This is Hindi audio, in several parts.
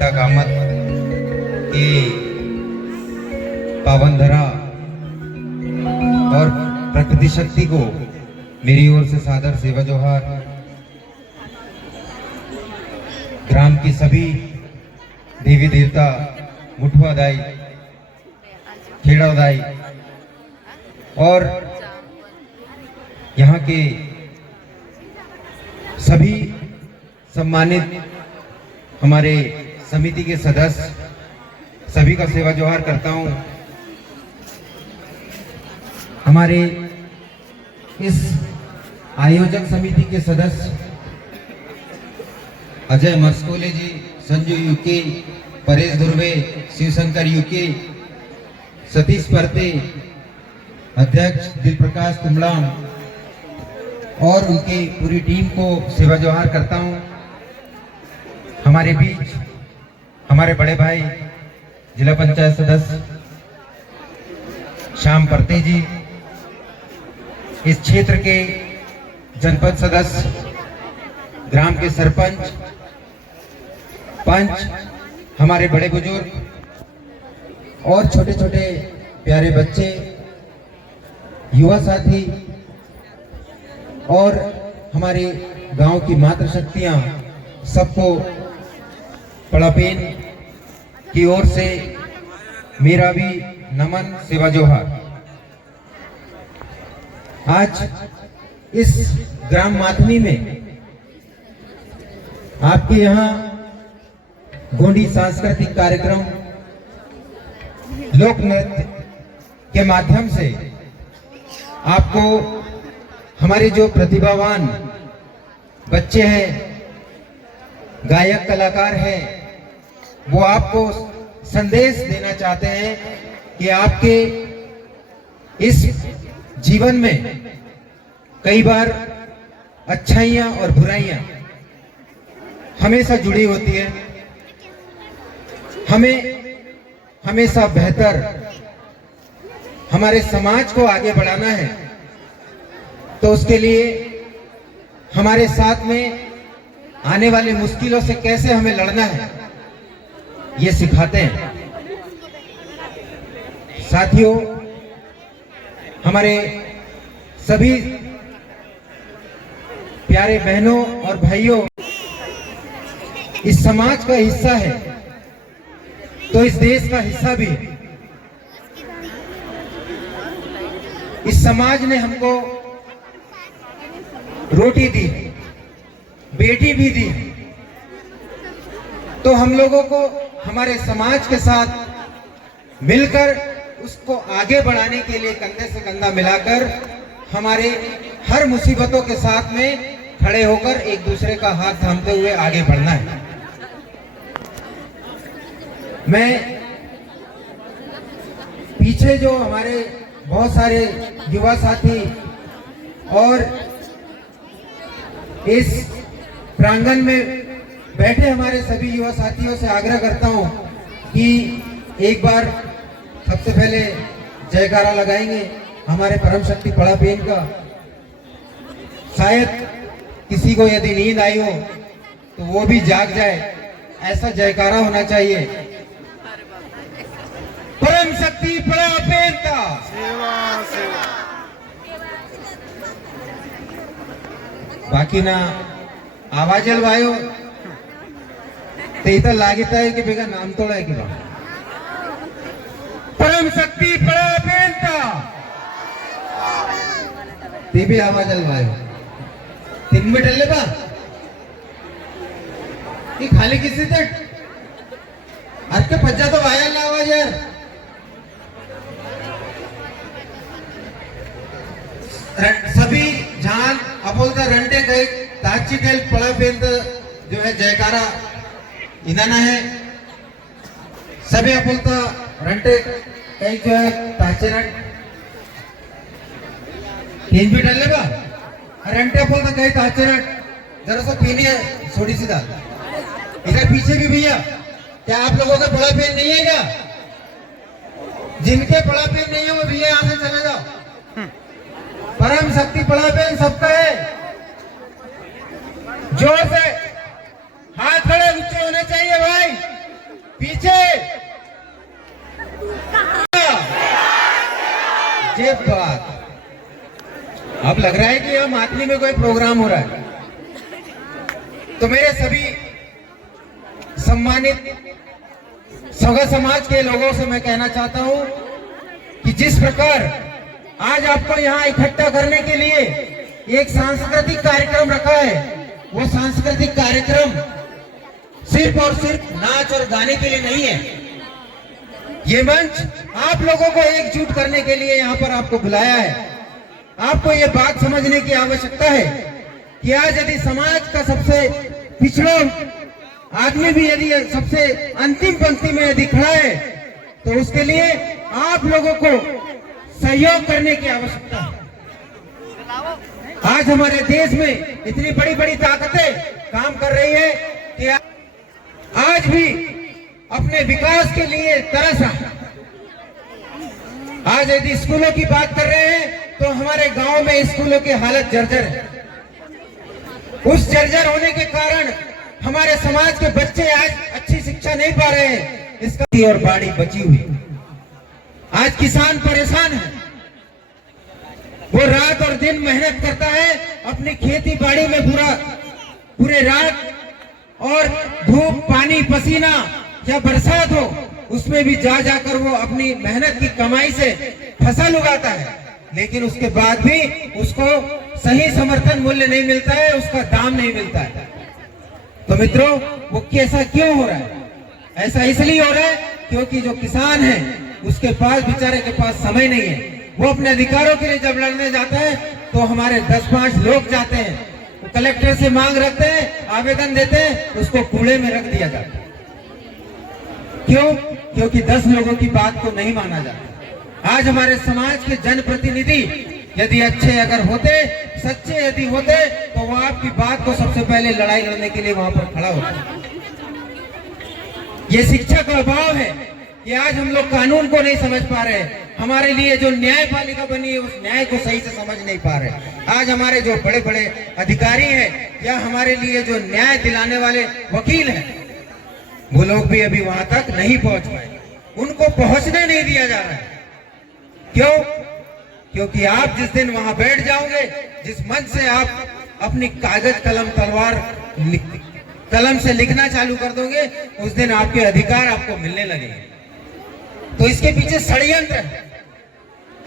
कामत की पावन धरा और प्रकृति शक्ति को मेरी ओर से सादर सेवा जोहार। ग्राम की सभी देवी देवता, मुठुआदाई, खेड़ादाई और यहाँ के सभी सम्मानित हमारे समिति के सदस्य, सभी का सेवा जोहार करता हूं। हमारे इस आयोजक समिति के सदस्य अजय मस्कोले जी, संजू यूके, परेश धुर्वे, शिवशंकर यूके, सतीश परते, अध्यक्ष दिल प्रकाश तुमड़ाम और उनकी पूरी टीम को सेवा जोहार करता हूं। हमारे बीच हमारे बड़े भाई जिला पंचायत सदस्य श्याम परते जी, इस क्षेत्र के जनपद सदस्य, ग्राम के सरपंच, पंच, हमारे बड़े बुजुर्ग और छोटे छोटे प्यारे बच्चे, युवा साथी और हमारे गांव की मातृशक्तियां, सबको पड़ापेन की ओर से मेरा भी नमन, सेवा जोहार। आज इस ग्राम माथनी में आपके यहाँ गोंडी सांस्कृतिक कार्यक्रम, लोक नृत्य के माध्यम से आपको हमारे जो प्रतिभावान बच्चे हैं, गायक कलाकार हैं, वो आपको संदेश देना चाहते हैं कि आपके इस जीवन में कई बार अच्छाइयां और बुराइयां हमेशा जुड़ी होती है। हमें हमेशा बेहतर हमारे समाज को आगे बढ़ाना है, तो उसके लिए हमारे साथ में आने वाली मुश्किलों से कैसे हमें लड़ना है, ये सिखाते हैं। साथियों, हमारे सभी प्यारे बहनों और भाइयों इस समाज का हिस्सा है, तो इस देश का हिस्सा भी है। इस समाज ने हमको रोटी दी, बेटी भी दी, तो हम लोगों को हमारे समाज के साथ मिलकर उसको आगे बढ़ाने के लिए कंधे से कंधा मिलाकर हमारे हर मुसीबतों के साथ में खड़े होकर एक दूसरे का हाथ थामते हुए आगे बढ़ना है। मैं पीछे जो हमारे बहुत सारे युवा साथी और इस प्रांगण में बैठे हमारे सभी युवा साथियों से आग्रह करता हूं कि एक बार सबसे पहले जयकारा लगाएंगे हमारे परम शक्ति पड़ापेन का। शायद किसी को यदि नींद आई हो तो वो भी जाग जाए, ऐसा जयकारा होना चाहिए। परम शक्ति पड़ापेन का बाकी ना आवाज हलवायो तो इतना लागता है कि बेगा नाम तोड़ा है कि परम शक्ति पड़ापेन का ते भी आवाज हलवायो 3 मिनट ले बा कि खाली किसी से आज के पज्जा तो वाया ला आवाज यार। सभी जान अपोलता रंटे गए ताची गए पड़ापेन जो है जयकारा इनाना है। सभी अपोलता रंटे कई जो है ताचे रंट 3 भी डाल लेगा रंटे अपोलता कई ताचे रंट जरा सा पीनी है थोड़ी सी दाल। इधर पीछे भी भैया, क्या आप लोगों का पड़ापेन नहीं है क्या? जिनके पड़ापेन नहीं है वो भैया यहाँ से चले जाओ। परम शक्ति पड़ापेन सबका है। जोर से हाथ खड़े ऊंचे होने चाहिए भाई। पीछे ये बात। अब लग रहा है कि हम मातली में कोई प्रोग्राम हो रहा है। तो मेरे सभी सम्मानित सगा समाज के लोगों से मैं कहना चाहता हूं कि जिस प्रकार आज आपको यहां इकट्ठा करने के लिए एक सांस्कृतिक कार्यक्रम रखा है, वो सांस्कृतिक कार्यक्रम सिर्फ और सिर्फ नाच और गाने के लिए नहीं है। ये मंच आप लोगों को एकजुट करने के लिए यहाँ पर आपको बुलाया है। आपको ये बात समझने की आवश्यकता है कि आज यदि समाज का सबसे पिछड़ा आदमी भी यदि सबसे अंतिम पंक्ति में यदि खड़ा है, तो उसके लिए आप लोगों को सहयोग करने की आवश्यकता है। आज हमारे देश में इतनी बड़ी बड़ी ताकतें काम कर रही है कि आज भी अपने विकास के लिए तरस रहा। आज यदि स्कूलों की बात कर रहे हैं तो हमारे गांव में स्कूलों की हालत जर्जर है। उस जर्जर होने के कारण हमारे समाज के बच्चे आज अच्छी शिक्षा नहीं पा रहे हैं। इसका और बाड़ी बची हुई। आज किसान परेशान है, वो रात और दिन मेहनत करता है अपनी खेती बाड़ी में पूरे रात, और धूप पानी पसीना या बरसात हो उसमें भी जा जाकर वो अपनी मेहनत की कमाई से फसल उगाता है, लेकिन उसके बाद भी उसको सही समर्थन मूल्य नहीं मिलता है, उसका दाम नहीं मिलता है। तो मित्रों, वो कैसा क्यों हो रहा है? ऐसा इसलिए हो रहा है क्योंकि जो किसान है उसके पास बेचारे के पास समय नहीं है। वो अपने अधिकारों के लिए जब लड़ने जाता है तो हमारे 10-5 लोग जाते हैं, वो कलेक्टर से मांग रखते हैं, आवेदन देते हैं, उसको कूड़े में रख दिया जाता है। क्यों? क्योंकि 10 लोगों की बात को नहीं माना जाता। आज हमारे समाज के जनप्रतिनिधि यदि अच्छे अगर होते, सच्चे यदि होते, तो वो आपकी बात को सबसे पहले लड़ाई लड़ने के लिए वहां पर खड़ा होता। ये शिक्षा का अभाव है कि आज हम लोग कानून को नहीं समझ पा रहे। हमारे लिए जो न्यायपालिका बनी है उस न्याय को सही से समझ नहीं पा रहे। आज हमारे जो बड़े बड़े अधिकारी हैं या हमारे लिए जो न्याय दिलाने वाले वकील हैं, वो लोग भी अभी वहां तक नहीं पहुंच पाए। उनको पहुंचने नहीं दिया जा रहा है। क्यों? क्योंकि आप जिस दिन वहां बैठ जाओगे, जिस मंच से आप अपनी कागज कलम तलवार कलम से लिखना चालू कर दोगे, उस दिन आपके अधिकार आपको मिलने लगेंगे। तो इसके पीछे षड्यंत्र है।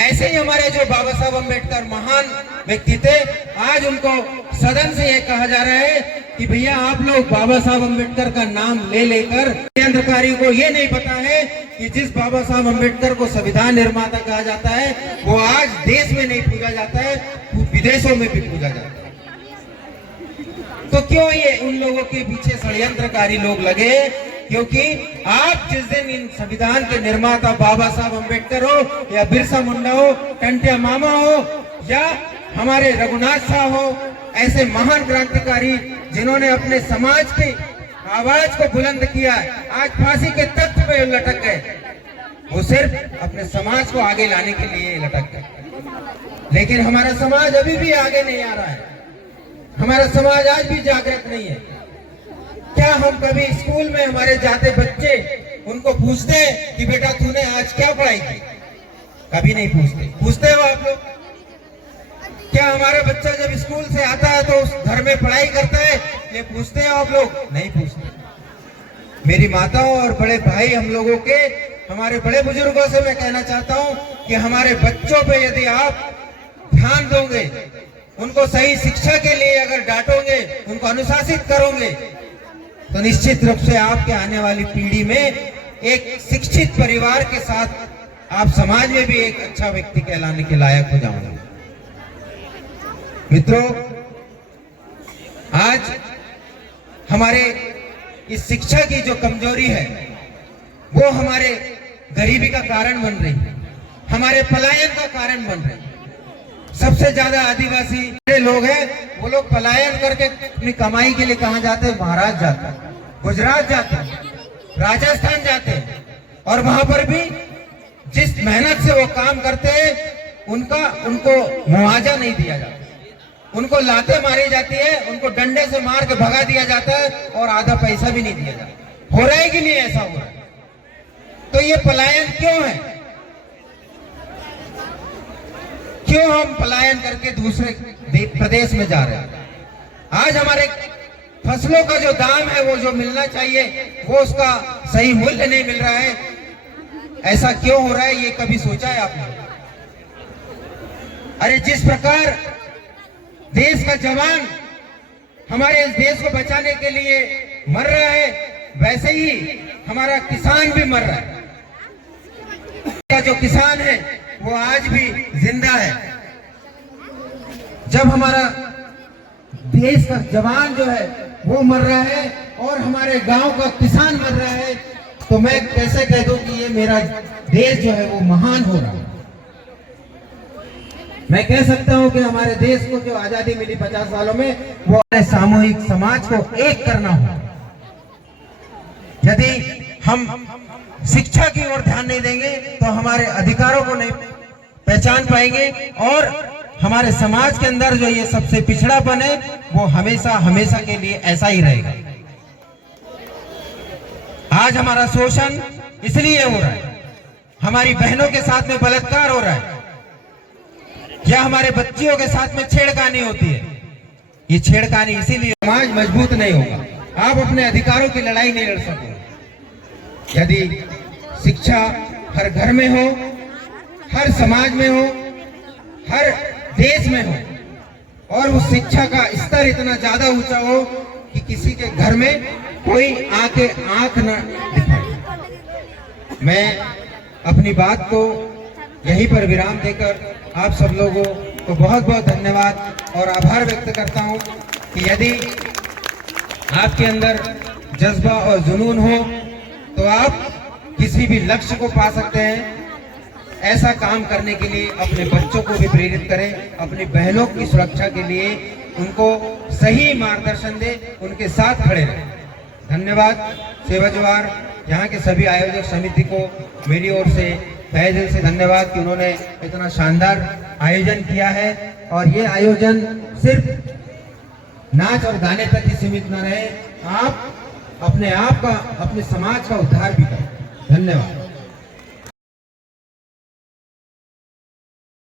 ऐसे ही हमारे जो बाबा साहब अम्बेडकर महान व्यक्ति थे, आज उनको सदन से ये कहा जा रहा है कि भैया आप लोग बाबा साहब अम्बेडकर का नाम ले लेकर, षड्यंत्रकारी को ये नहीं पता है कि जिस बाबा साहब अम्बेडकर को संविधान निर्माता कहा जाता है, वो आज देश में नहीं पूजा जाता है, विदेशों में भी पूजा जाता है। तो क्यों ये उन लोगों के पीछे षड्यंत्रकारी लोग लगे? क्योंकि आप जिस दिन इन संविधान के निर्माता बाबा साहब अम्बेडकर हो या बिरसा मुंडा हो, टंटिया मामा हो या हमारे रघुनाथ साहब हो, ऐसे महान क्रांतिकारी जिन्होंने अपने समाज की आवाज को बुलंद किया, आज फांसी के तख्त पे लटक गए, वो सिर्फ अपने समाज को आगे लाने के लिए लटक गए। लेकिन हमारा समाज अभी भी आगे नहीं आ रहा है। हमारा समाज आज भी जागृत नहीं है। क्या हम कभी स्कूल में हमारे जाते बच्चे उनको पूछते हैं कि बेटा तूने आज क्या पढ़ाई की? कभी नहीं पूछते। पूछते हो आप लोग? क्या हमारा बच्चा जब स्कूल से आता है तो उस घर में पढ़ाई करता है, ये पूछते हो आप लोग? नहीं पूछते। मेरी माताओं और बड़े भाई, हम लोगों के, हमारे बड़े बुजुर्गों से मैं कहना चाहता हूं कि हमारे बच्चों पे यदि आप ध्यान दोगे, उनको सही शिक्षा के लिए अगर डांटोगे, उनको अनुशासित करोगे, तो निश्चित रूप से आपके आने वाली पीढ़ी में एक शिक्षित परिवार के साथ आप समाज में भी एक अच्छा व्यक्ति कहलाने के लायक हो जाओगे। मित्रों, आज हमारे इस शिक्षा की जो कमजोरी है वो हमारे गरीबी का कारण बन रही है, हमारे पलायन का कारण बन रही है। सबसे ज्यादा आदिवासी लोग हैं, वो लोग पलायन करके अपनी कमाई के लिए कहां जाते हैं? महाराष्ट्र जाते हैं, गुजरात जाते हैं, राजस्थान जाते हैं, और वहां पर भी जिस मेहनत से वो काम करते हैं उनको मुआवजा नहीं दिया जाता, उनको लातें मारी जाती है, उनको डंडे से मार के भगा दिया जाता है और आधा पैसा भी नहीं दिया जाता। हो रहा है कि नहीं? ऐसा हो रहा है। तो ये पलायन क्यों है? क्यों हम पलायन करके दूसरे प्रदेश में जा रहे हैं? आज हमारे फसलों का जो दाम है, वो जो मिलना चाहिए, वो उसका सही मूल्य नहीं मिल रहा है। ऐसा क्यों हो रहा है, ये कभी सोचा है आपने? अरे जिस प्रकार देश का जवान हमारे इस देश को बचाने के लिए मर रहा है, वैसे ही हमारा किसान भी मर रहा है। का जो किसान है वो आज भी जिंदा है। जब हमारा देश का जवान जो है वो मर रहा है और हमारे गांव का किसान मर रहा है, तो मैं कैसे कह दूं कि ये मेरा देश जो है वो महान हो रहा है? मैं कह सकता हूं कि हमारे देश को जो आजादी मिली 50 सालों में, वो सामूहिक समाज को एक करना हो। यदि हम शिक्षा की ओर ध्यान नहीं देंगे तो हमारे अधिकारों को नहीं पहचान पाएंगे और हमारे समाज के अंदर जो ये सबसे पिछड़ापन है वो हमेशा हमेशा के लिए ऐसा ही रहेगा। आज हमारा शोषण इसलिए हो रहा है, हमारी बहनों के साथ में बलात्कार हो रहा है, या हमारे बच्चियों के साथ में छेड़खानी होती है। ये छेड़खानी इसीलिए समाज मजबूत नहीं होगा। आप अपने अधिकारों की लड़ाई नहीं लड़ सकोगे यदि शिक्षा हर घर में हो, हर समाज में हो, हर देश में हो, और उस शिक्षा का स्तर इतना ज्यादा ऊंचा हो कि किसी के घर में कोई आके आंख न दिखाए। मैं अपनी बात को यहीं पर विराम देकर आप सब लोगों को बहुत बहुत धन्यवाद और आभार व्यक्त करता हूं कि यदि आपके अंदर जज्बा और जुनून हो तो आप किसी भी लक्ष्य को पा सकते हैं। ऐसा काम करने के लिए अपने बच्चों को भी प्रेरित करें, अपनी बहनों की सुरक्षा के लिए उनको सही मार्गदर्शन दें, उनके साथ खड़े रहें। धन्यवाद। सेवा जवाहर यहाँ के सभी आयोजक समिति को मेरी ओर से तहे दिल से धन्यवाद कि उन्होंने इतना शानदार आयोजन किया है। और ये आयोजन सिर्फ नाच और गाने तक ही सीमित न रहे, आप अपने आप का, अपने समाज का उद्धार भी करें। धन्यवाद।